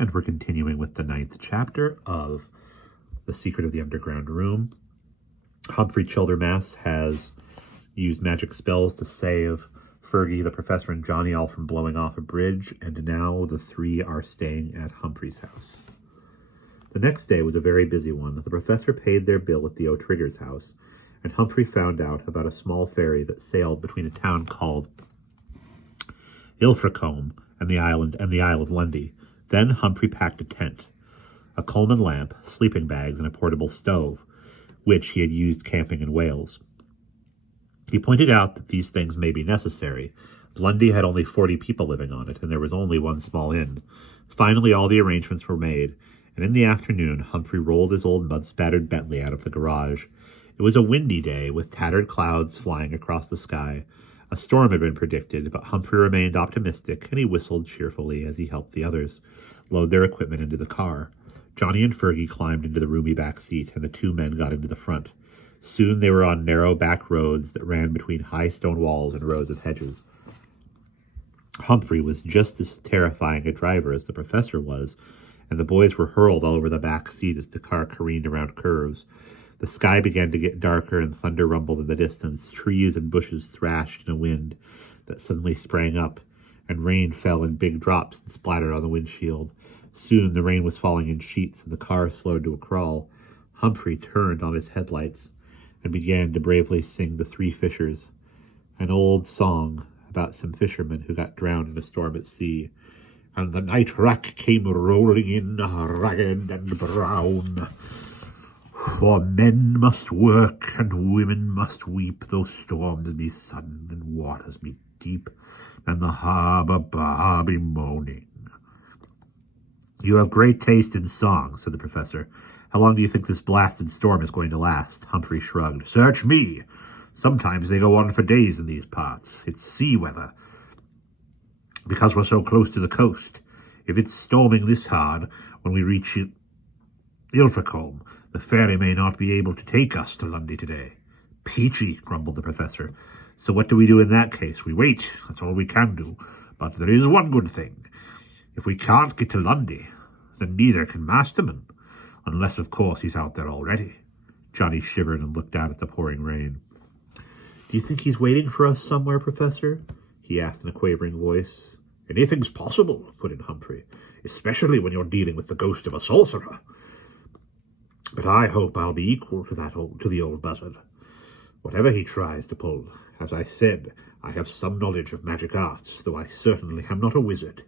And we're continuing with the 9th chapter of The Secret of the Underground Room. Humphrey Childermass has used magic spells to save Fergie, the professor, and Johnny all from blowing off a bridge, and now the three are staying at Humphrey's house. The next day was a very busy one. The professor paid their bill at the O'Trigger's house, and Humphrey found out about a small ferry that sailed between a town called Ilfracombe and the Isle of Lundy. Then Humphrey packed a tent, a Coleman lamp, sleeping bags, and a portable stove, which he had used camping in Wales. He pointed out that these things may be necessary. Lundy had only 40 people living on it, and there was only one small inn. Finally, all the arrangements were made, and in the afternoon, Humphrey rolled his old mud-spattered Bentley out of the garage. It was a windy day, with tattered clouds flying across the sky. A storm had been predicted, but Humphrey remained optimistic, and he whistled cheerfully as he helped the others load their equipment into the car. Johnny and Fergie climbed into the roomy back seat, and the two men got into the front. Soon they were on narrow back roads that ran between high stone walls and rows of hedges. Humphrey was just as terrifying a driver as the professor was, and the boys were hurled all over the back seat as the car careened around curves. The sky began to get darker, and thunder rumbled in the distance. Trees and bushes thrashed in a wind that suddenly sprang up, and rain fell in big drops and splattered on the windshield. Soon the rain was falling in sheets, and the car slowed to a crawl. Humphrey turned on his headlights and began to bravely sing The Three Fishers, an old song about some fishermen who got drowned in a storm at sea. And the night rack came rolling in, ragged and brown. For men must work and women must weep, though storms be sudden and waters be deep, and the harbour bar be moaning. You have great taste in song, said the professor. How long do you think this blasted storm is going to last? Humphrey shrugged. Search me. Sometimes they go on for days in these parts. It's sea weather, because we're so close to the coast. If it's storming this hard when we reach Ilfracombe, the ferry may not be able to take us to Lundy today. Peachy, grumbled the professor. So what do we do in that case? We wait. That's all we can do. But there is one good thing. If we can't get to Lundy, then neither can Masterman. Unless, of course, he's out there already. Johnny shivered and looked out at the pouring rain. Do you think he's waiting for us somewhere, Professor? He asked in a quavering voice. Anything's possible, put in Humphrey, especially when you're dealing with the ghost of a sorcerer. But I hope I'll be equal to the old buzzard. Whatever he tries to pull, as I said, I have some knowledge of magic arts, though I certainly am not a wizard.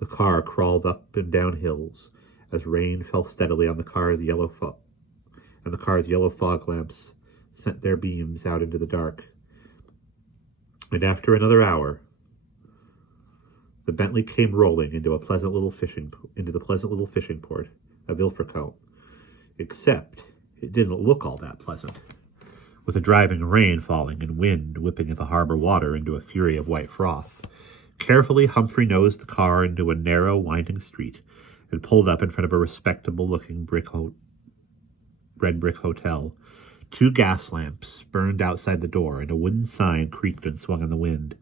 The car crawled up and down hills as rain fell steadily on the car's yellow fog lamps sent their beams out into the dark. And after another hour, the Bentley came rolling into the pleasant little fishing port of Ilfracombe. Except it didn't look all that pleasant, with a driving rain falling and wind whipping at the harbor water into a fury of white froth. Carefully, Humphrey nosed the car into a narrow, winding street and pulled up in front of a respectable-looking red brick hotel. 2 gas lamps burned outside the door, and a wooden sign creaked and swung in the wind.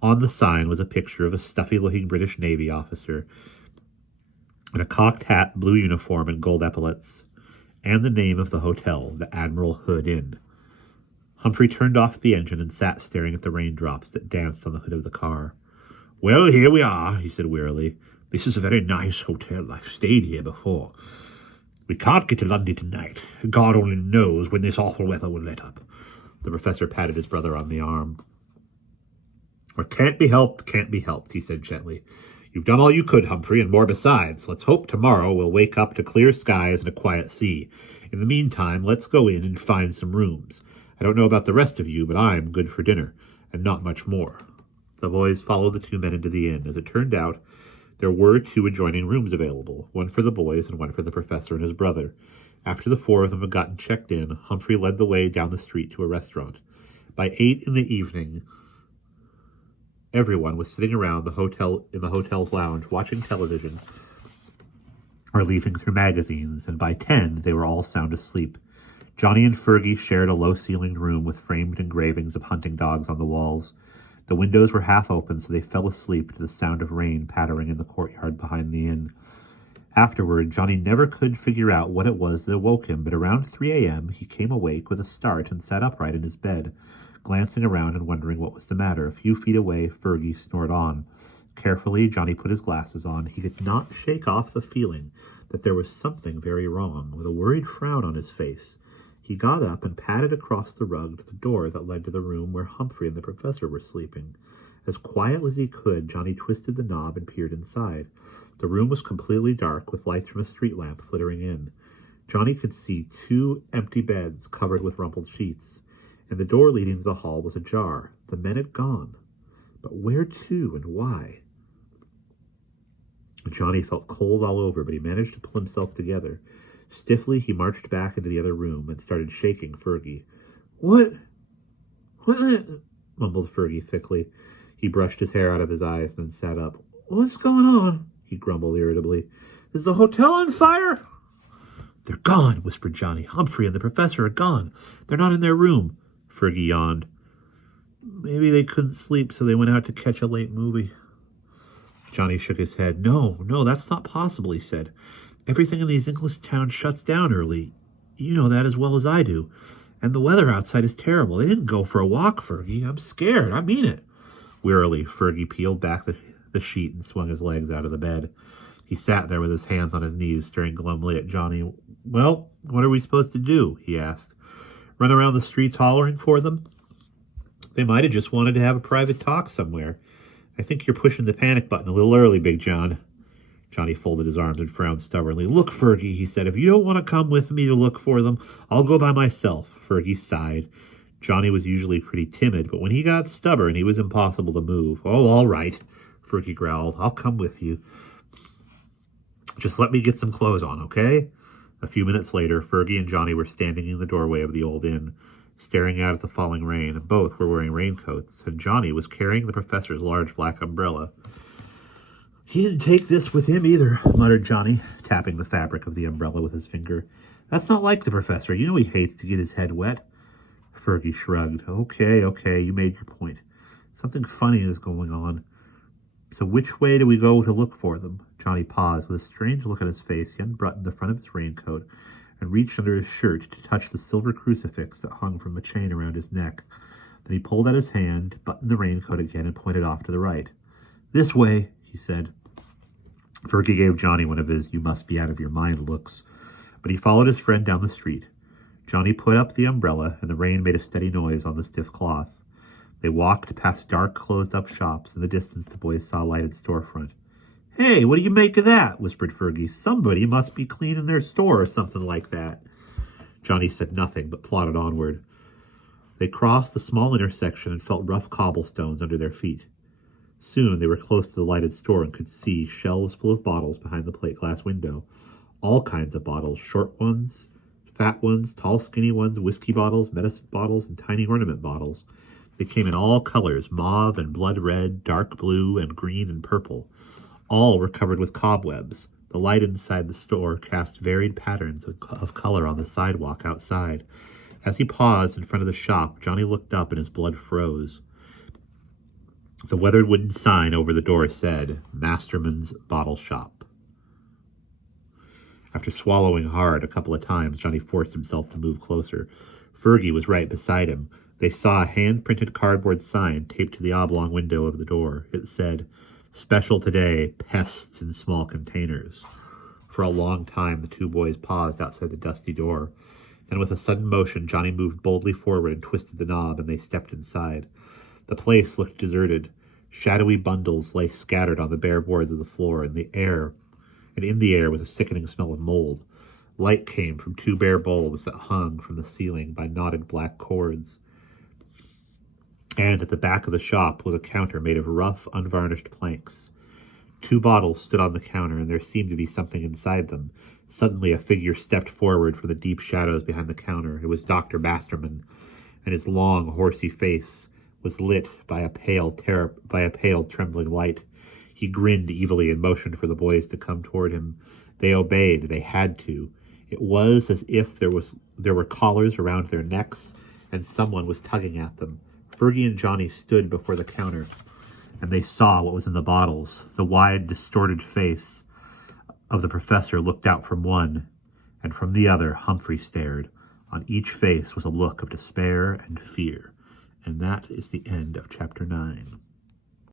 On the sign was a picture of a stuffy-looking British Navy officer in a cocked hat, blue uniform, and gold epaulets, and the name of the hotel, the Admiral Hood Inn. Humphrey turned off the engine and sat staring at the raindrops that danced on the hood of the car. Well, here we are, he said wearily. This is a very nice hotel. I've stayed here before. We can't get to Lundy tonight. God only knows when this awful weather will let up. The professor patted his brother on the arm. What can't be helped, he said gently. You've done all you could, Humphrey, and more besides. Let's hope tomorrow we'll wake up to clear skies and a quiet sea. In the meantime, let's go in and find some rooms. I don't know about the rest of you, but I'm good for dinner, and not much more. The boys followed the 2 men into the inn. As it turned out, there were 2 adjoining rooms available, one for the boys and one for the professor and his brother. After the 4 of them had gotten checked in, Humphrey led the way down the street to a restaurant. By 8 in the evening, everyone was sitting around the hotel's lounge, watching television or leafing through magazines, and by 10 they were all sound asleep. Johnny and Fergie shared a low-ceilinged room with framed engravings of hunting dogs on the walls. The windows were half open, so they fell asleep to the sound of rain pattering in the courtyard behind the inn. Afterward, Johnny never could figure out what it was that awoke him, but around 3 a.m. he came awake with a start and sat upright in his bed, glancing around and wondering what was the matter. A few feet away, Fergie snored on. Carefully, Johnny put his glasses on. He could not shake off the feeling that there was something very wrong. With a worried frown on his face, he got up and padded across the rug to the door that led to the room where Humphrey and the professor were sleeping. As quietly as he could, Johnny twisted the knob and peered inside. The room was completely dark, with lights from a street lamp flittering in. Johnny could see 2 empty beds covered with rumpled sheets, and the door leading to the hall was ajar. The men had gone. But where to and why? Johnny felt cold all over, but he managed to pull himself together. Stiffly, he marched back into the other room and started shaking Fergie. What mumbled Fergie thickly. He brushed his hair out of his eyes and then sat up. What's going on? He grumbled irritably. Is the hotel on fire? They're gone, whispered Johnny. Humphrey and the professor are gone. They're not in their room. Fergie yawned. Maybe they couldn't sleep, so they went out to catch a late movie. Johnny shook his head. No, that's not possible, he said. Everything in these English towns shuts down early. You know that as well as I do. And the weather outside is terrible. They didn't go for a walk, Fergie. I'm scared. I mean it. Wearily, Fergie peeled back the sheet and swung his legs out of the bed. He sat there with his hands on his knees, staring glumly at Johnny. Well, what are we supposed to do? He asked. Run around the streets hollering for them? They might have just wanted to have a private talk somewhere. I think you're pushing the panic button a little early, Big John. Johnny folded his arms and frowned stubbornly. Look, Fergie, he said, if you don't want to come with me to look for them, I'll go by myself. Fergie sighed. Johnny was usually pretty timid, but when he got stubborn, he was impossible to move. Oh, all right, Fergie growled. I'll come with you. Just let me get some clothes on, okay? A few minutes later, Fergie and Johnny were standing in the doorway of the old inn, staring out at the falling rain. Both were wearing raincoats, and Johnny was carrying the professor's large black umbrella. He didn't take this with him either, muttered Johnny, tapping the fabric of the umbrella with his finger. That's not like the professor. You know he hates to get his head wet. Fergie shrugged. Okay, you made your point. Something funny is going on. So which way do we go to look for them? Johnny paused. With a strange look on his face, he unbuttoned the front of his raincoat and reached under his shirt to touch the silver crucifix that hung from a chain around his neck. Then he pulled out his hand, buttoned the raincoat again, and pointed off to the right. This way, he said. Fergie gave Johnny one of his you-must-be-out-of-your-mind looks, but he followed his friend down the street. Johnny put up the umbrella, and the rain made a steady noise on the stiff cloth. They walked past dark, closed-up shops. In the distance, the boys saw a lighted storefront. Hey, what do you make of that? Whispered Fergie. Somebody must be cleaning their store or something like that. Johnny said nothing, but plodded onward. They crossed a small intersection and felt rough cobblestones under their feet. Soon they were close to the lighted store and could see shelves full of bottles behind the plate glass window. All kinds of bottles, short ones, fat ones, tall skinny ones, whiskey bottles, medicine bottles, and tiny ornament bottles. They came in all colors, mauve and blood red, dark blue, and green and purple. All were covered with cobwebs. The light inside the store cast varied patterns of color on the sidewalk outside. As he paused in front of the shop, Johnny looked up and his blood froze. The weathered wooden sign over the door said, Masterman's Bottle Shop. After swallowing hard a couple of times, Johnny forced himself to move closer. Fergie was right beside him. They saw a hand-printed cardboard sign taped to the oblong window of the door. It said, Special today, pests in small containers. For a long time, the two boys paused outside the dusty door. Then with a sudden motion, Johnny moved boldly forward and twisted the knob, and they stepped inside. The place looked deserted. Shadowy bundles lay scattered on the bare boards of the floor, and in the air was a sickening smell of mold. Light came from two bare bulbs that hung from the ceiling by knotted black cords. And at the back of the shop was a counter made of rough, unvarnished planks. Two bottles stood on the counter, and there seemed to be something inside them. Suddenly a figure stepped forward from the deep shadows behind the counter. It was Dr. Masterman, and his long, horsey face was lit by a pale, trembling light. He grinned evilly and motioned for the boys to come toward him. They obeyed. They had to. It was as if there were collars around their necks, and someone was tugging at them. Fergie and Johnny stood before the counter, and they saw what was in the bottles. The wide, distorted face of the professor looked out from one, and from the other Humphrey stared. On each face was a look of despair and fear. And that is the end of chapter 9.